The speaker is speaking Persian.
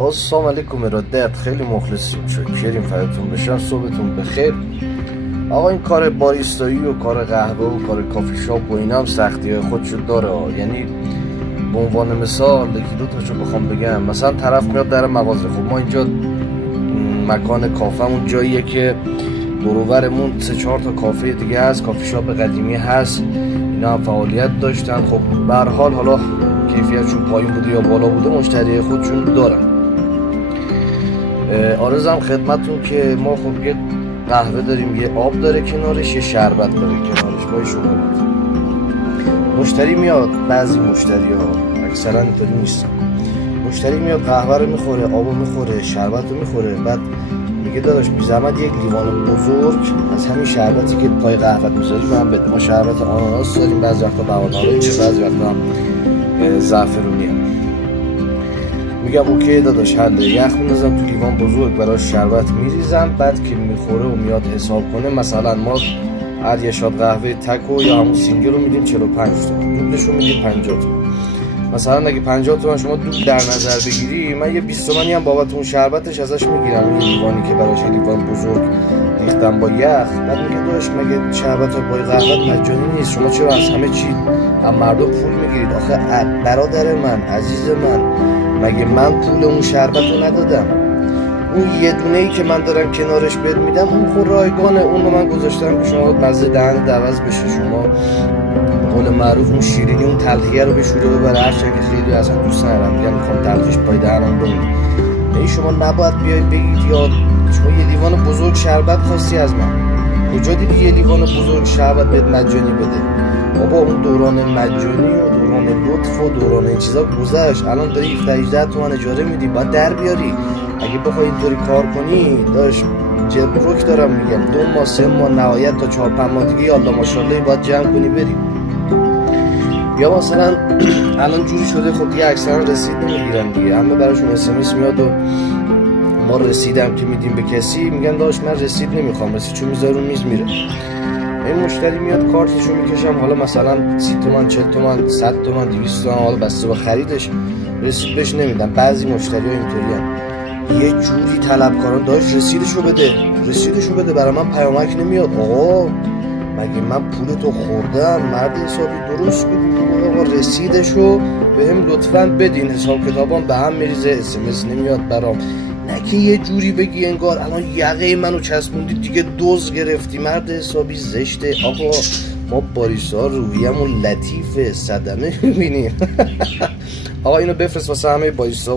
السلام علیکم ارادت، خیلی مخلصیم، شکریم، فردتون بشم، صبحتون بخیر. آقا این کار باریستایی و کار قهوه و کار کافی شاپ و اینا هم سختی های خودشو داره. یعنی به عنوان مثال یکی دو تاشو بخوام بگم، مثلا طرف میاد در مغازه. خب ما اینجا مکان کافمون جاییه که دروبرمون 3-4 تا کافه دیگه هست، کافی شاپ قدیمی هست، اینا هم فعالیت داشتن. خب به هر حال حالا کیفیتشون پایین بوده یا بالا بوده، مشتری خودشون دارن. آرزم خدمتون که ما خب یه قهوه داریم، یه آب داره کنارش، یه شربت داره کنارش با شکلات. مشتری میاد، بعضی مشتری ها اکثرا اینطوری نیستن، مشتری میاد قهوه رو میخوره، آب رو میخوره، شربت رو میخوره، بعد میگه داداش بی زحمت یک لیوان بزرگ از همین شربتی که پای قهوه میذاری من بده. ما شربت آناناس داریم، بعضی وقتا بهارنارنج، بعضی وقتا هم زعفرونی. میگم اوکی داداش حله، یخ میندازم تو لیوان بزرگ براش شربت میریزم، بعد که میخوره و میاد حساب کنه، مثلا ما هر یه شات قهوه تکو یا همون سینگل رو میدیم 45 تومن، دوبلش رو میدیم 50 تومن. مثلا اگه 50 تومن شما دوبل در نظر بگیری، من یه 20 تومنی هم بابت اون شربتش ازش میگیرم، یه لیوانی که براش یه لیوان بزرگ ریختم با یخ. بعد میگه داداش مگه شربت پای قهوه مجانی نیست؟ شما چرا از همه چی هم مردم پول میگیرید؟ آخه برادر من، عزیز من، مگه من پول اون شربت رو ندادم؟ اون یه دونه ای که من دارم کنارش بهت میدم اون خود رایگانه، اون رو من گذاشتم که شما مزه دهنت عوض بشه، شما به قول معروف اون شیرینی اون تلخیه رو بشوره ببره. هرچند که خیلی اصلا دوست ندارم، میگن میخوام تلخیش پای دهنم بمونه. یعنی شما نباید بیاید بگید یا شما یه لیوان بزرگ شربت خواستی از من، کجا دیدی یه لیوان بزرگ شربت بهت مجانی بده؟ بابا اون دوران مجانی و دوران لطف و دوران این چیزا گذشت. الان داری 17-18 تومن اجاره میدی، باید در بیاری. اگه بخوای اینطوری کار کنی داش جب روک دارم میگم، 2 ماه 3 ماه نهایت تا 4-5 ماه دیگه یالله ماشاءالله باید جمع کنی بری. یا مثلا الان جوری شده خب دیگه اکثرا رسید نمیگیرن دیگه، همه براشون SMS میاد و ما رسیدم که میدیم به کسی، میگن داش من رسید نمیخوام، رسیدشو میذاره رو میز میره. این مشتری میاد کارتشو میکشم، حالا مثلا 30 تومن 40 تومن 100 تومن 200 تومن، حالا بسته با خریدش، رسید بهش نمیدم. بعضی مشتری ها اینطوری یه جوری طلبکاران داشت رسیدشو بده، رسیدشو بده، برای من پیامک نمیاد. آقا مگه من پولتو خوردم؟ مرد حسابی درست بگو، آقا رسیدشو بهم لطفاً بدین، حساب کتابام به هم میریزه، SMS نمیاد برام. نه که یه جوری بگی انگار الان یقه منو چسبوندی دیگه دوز گرفتی. مرد حسابی زشته. آقا ما باریستا روحیه‌مون لطیفه، صدمه میبینیم. آقا اینو بفرست واسه همه باریستا.